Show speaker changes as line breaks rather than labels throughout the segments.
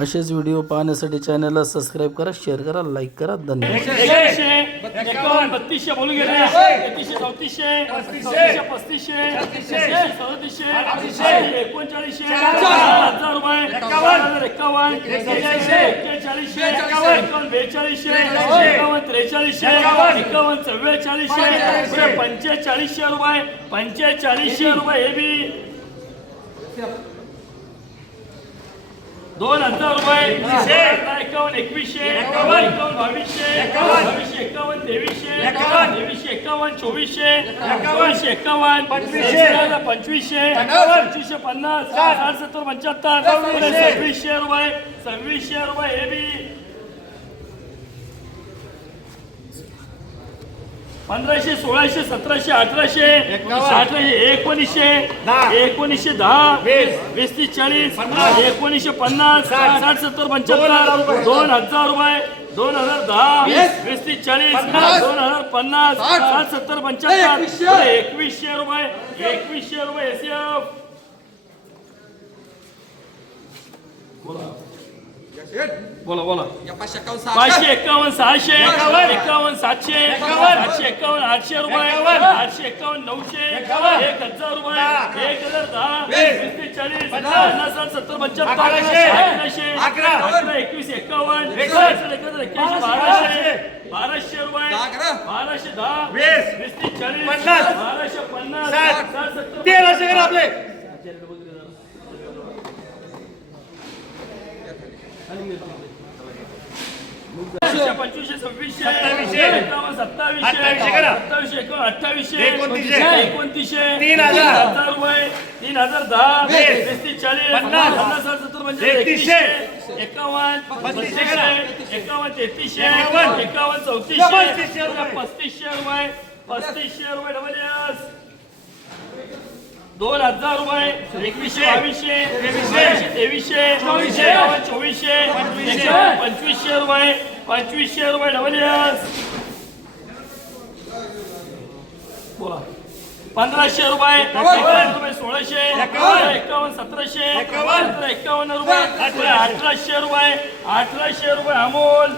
असेच व्हिडिओ पाहण्यासाठी चॅनलला सबस्क्राईब करा शेअर करा लाईक करा. धन्यवाद.
एकवीसशे बत्तीसशे बोलून गेले. एकतीसशे चौतीसशे चौतीसशे पस्तीसशे छत्तीसशे सदतीसशे एकोणचाळीसशे हजार रुपये. एकावन्न हजार एकावन्न एक्केचाळीसशे एक्केचाळीसशे एकावन्न बेचाळीसशे एकावन्न त्रेचाळीसशे एकावन्न चव्वेचाळीसशे पंचेचाळीसशे रुपये पंचेचाळीसशे रुपये. हे बी दोन हजार रुपये एकावन्न एकवीसशे एकावन्न. बावीसशे बावीसशे एकावन्न तेवीसशे तेवीसशे एकावन्न चोवीसशे चोवीसशे एकावन्न पंचवीसशे. पंचवीसशे पंचवीसशे पन्नास साठ. सत्तर पंच्याहत्तर सव्वीसशे रुपये सव्वीसशे रुपये हे बी पंधराशे सोळाशे सतराशे अठराशे अठराशे एकोणीसशे एकोणीसशे दहा वीस. तीस चाळीस एकोणीसशे पन्नास साठ. सत्तर पंच्याहत्तर दोन हजार रुपये. दोन हजार दहा वीस. तीस चाळीस दोन हजार पन्नास साठ. सत्तर पंच्याहत्तर एकवीसशे. रुपये एकवीसशे रुपये एस एफ बोला बोला.
पाचशे एकावन्न
पाचशे एकावन्न सहाशे. एकावन्न. सातशे. सातशे एकावन्न आठशे रुपये. आठशे एकावन्न नऊशे. एक हजार रुपये. एक हजार दहा. वीस. चाळीस. पन्नास. सत्तर पंच्याहत्तर अकराशे. अकरा. एकवीस एकावन्न एक्क्याऐंशी बाराशे. बाराशे. रुपये. बाराशे दहा. वीस. ते चाळीस. बाराशे पन्नास. सत्तर
तेराशे आपले.
पंचवीसशे सव्वीसशे
सत्तावीसशे.
एकावन्न सत्तावीसशे
अठ्ठावीसशे करा.
सत्तावीसशे अठ्ठावीसशे
एकोणतीसशे.
एकोणतीसशे
तीन हजार.
रुपये तीन हजार दहा चाळीस
पन्नास.
पन्नास साठ सत्तर पंच्याहत्तर
एकतीसशे.
एकावन्न
पस्तीसशे
एकावन्न तेहतीसशे
एकावन्न.
चौतीसशे. पस्तीसशे रुपये पस्तीसशे रुपये डबल एस दोन हजार रुपये एकवीसशे बावीसशे तेवीसशे तेवीसशे चोवीसशे चोवीसशे एकावन्न पंचवीसशे रुपये पंचवीसशे रुपये डबल बोला. पंधराशे रुपये रुपये सोळाशे एकावन्न. सतराशे एकावन्न. एकावन्न रुपये अठराशे रुपये अठराशे रुपये अमोल.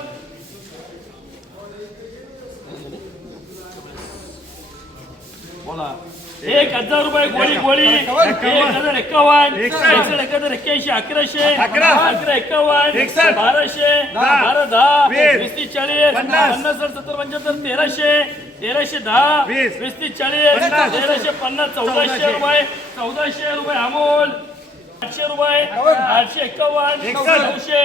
बोला. एक हजार रुपये गोळी गोळी. एक हजार एकावन्न एकसष्ट एक हजार एक्क्याऐंशी अकराशे.
अकरा. एकसष्ट.
बाराशे. बारा दहा.
वीस.
तीस चाळीस.
पन्नास.
सत्तर पंच्याहत्तर तेराशे. तेराशे दहा.
वीस.
वीस तीस चाळीस. तेराशे पन्नास. चौदाशे. रुपये. चौदाशे रुपये अमोल. आठशे रुपये. आठशे
एकसष्ट.
नऊशे.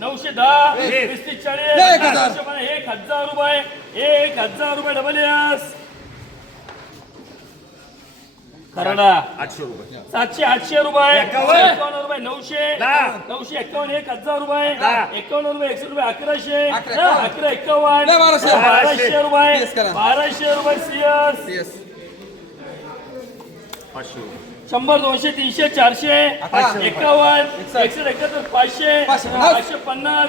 नऊशे दहा.
वीस.
तीस चाळीस. एक हजार. रुपये. एक हजार रुपये. डबल एस
आठशे रुपये
सातशे आठशे रुपये
एकावन्न.
रुपये नऊशे. नऊशे एकावन्न एक हजार रुपये. एकावन्न रुपये एकशे रुपये अकराशे
अकरा.
एकावन्न
बाराशे.
बाराशे रुपये. बाराशे रुपये सीएस शंभर दोनशे तीनशे चारशे
पाचशे.
एकावन्न एकशे एकाहत्तर पाचशे
पाचशे पन्नास.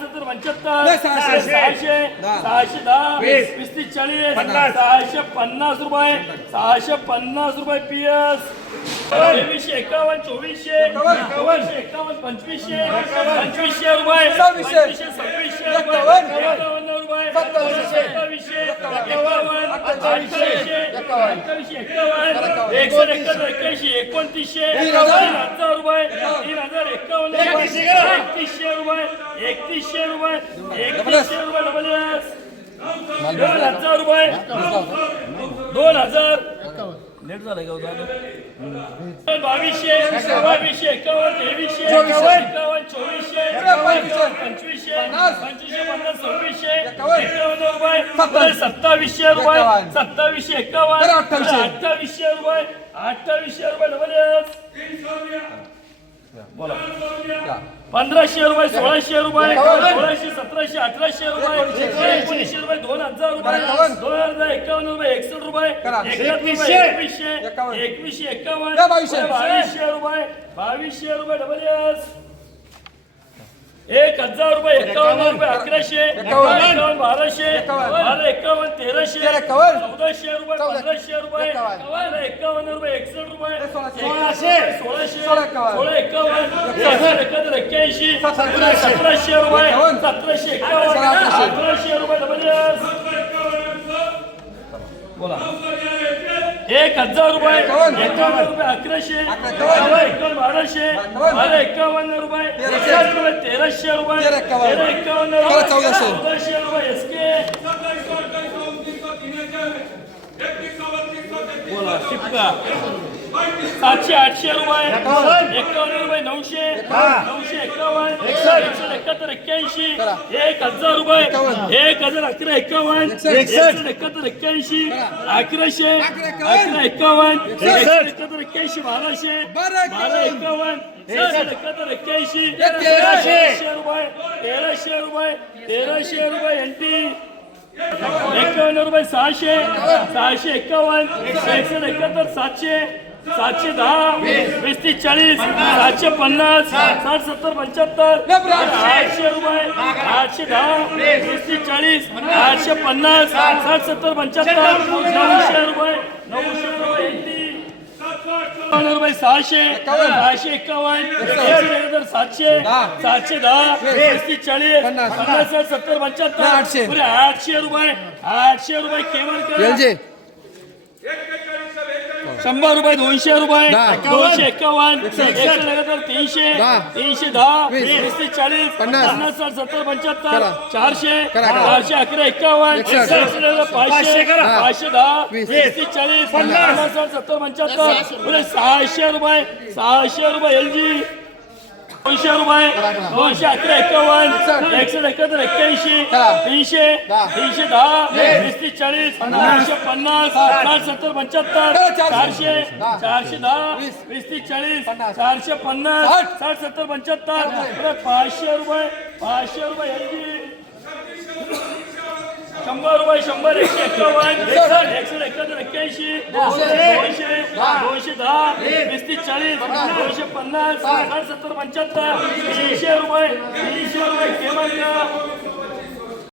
सत्तर पंच्याहत्तर
सहाशे.
सहाशे
दहा.
सहाशे दहा
वीस.
तीस चाळीस. सहाशे पन्नास रुपये सहाशे पन्नास रुपये पी एस तेवीसशे एकावन्न चोवीसशे एकावन्न पंचवीसशे पंचवीसशे रुपये
सव्वीसशे.
सव्वीसशे रुपये एक्क्याऐंशी एकोणतीसशे हजार रुपये तीन हजार एकावन्न
एकतीसशे
रुपये एकतीसशे रुपये एकतीसशे रुपये दोन हजार रुपये दोन हजार नेट झालं का दादा? बावीसशे बावीसशे एकावन्न तेवीसशे एकावन्न चोवीसशे पंचवीसशे पंचवीसशे पन्नास सव्वीसशे एकावन्न रुपये पुढे सत्तावीसशे रुपये. सत्तावीसशे एकावन्न
अठ्ठावीसशे.
रुपये अठ्ठावीसशे रुपये डबल बोला पंधराशे रुपये सोळाशे रुपये. सोळाशे सतराशे अठराशे रुपये एकोणीसशे रुपये दोन हजार रुपये
एकावन्न.
दोन हजार एकावन्न रुपये एकसष्ट रुपये
करा.
एकवीसशे.
एकवीसशे
एकावन्न.
एकावन्न
बावीसशे.
बावीसशे रुपये बावीसशे रुपये डबल एस एक हजार रुपये एकावन्न रुपये अकराशे एकावन्न. बाराशे बारा एकावन्न तेराशे चौदाशे रुपये पंधराशे रुपये बारा एकावन्न रुपये एकसष्ट रुपये सोळाशे. सोळाशे सोळा एकावन्न. एकाहत्तर एक्क्याऐंशी सतराशे रुपये सतराशे एकावन्न. अठराशे एक हजार रुपये एकावन्न रुपये अकराशे एकावन्न बाराशे बारा एकावन्न रुपये रुपये तेराशे रुपये तेरा एकावन्न रुपये चौदाशे रुपये एस के बोला शिपका सातशे आठशे रुपये. एकावन्न. रुपये नऊशे. नऊशे एकावन्न. एकशे एकाहत्तर एक्क्याऐंशी. एक हजार रुपये. एक हजार अकरा एकावन्न. एकशे एकाहत्तर एक्क्याऐंशी. अकराशे. अकरा एकावन्न. एकाहत्तर एक्क्याऐंशी बाराशे. बारा एकावन्न. एक्क्याऐंशी. तेराशे. रुपये. तेराशे रुपये. तेराशे रुपये एनटी एकावन्न रुपये सहाशे. सहाशे एकावन्न. एकशे एकाहत्तर सातशे. सातशे दहा वीस तीस चाळीस सातशे पन्नास साठ सत्तर पंच्याहत्तर आठशे रुपये आठशे दहा वीस तीस चाळीस आठशे पन्नास साठ सत्तर पंच्याहत्तर नऊशे रुपये नऊशे रुपये रुपये सहाशे सहाशे एकाहत्तर सातशे सातशे दहा पस्तीस चाळीस पन्नास सत्तर पंच्याहत्तर आठशे. रुपये आठशे रुपये केवळ शंभर रुपये दोनशे रुपये दोनशे एकशे एकाहत्तर तीनशे तीनशे दहा पस्तीस चाळीस पन्नास. साठ सत्तर पंच्याहत्तर चारशे चारशे अकरा एकशे एकाहत्तर पाचशे पाचशे दहा पस्तीस चाळीस पन्नास. साठ सत्तर पंच्याहत्तर पुढे सहाशे रुपये सहाशे रुपये एल जी दोनशे रुपये दोनशे अकरा एकावन्न एकशे एकाहत्तर एक्क्याऐंशी तीनशे तीनशे दहा वीस चाळीस दोनशे पन्नास साठ सत्तर पंच्याहत्तर चारशे चारशे दहा वीस तीस चाळीस चारशे पन्नास साठ सत्तर पंच्याहत्तर परत पाचशे रुपये पाचशे रुपये शंभर रुपये शंभर एकशे एकावन्न एकशे एकाहत्तर एक्क्याऐंशी दोनशे दोनशे दहा वीस तीस चाळीस दोनशे पन्नास साठ सत्तर पंच्याहत्तर तीनशे रुपये तीनशे रुपये केवळ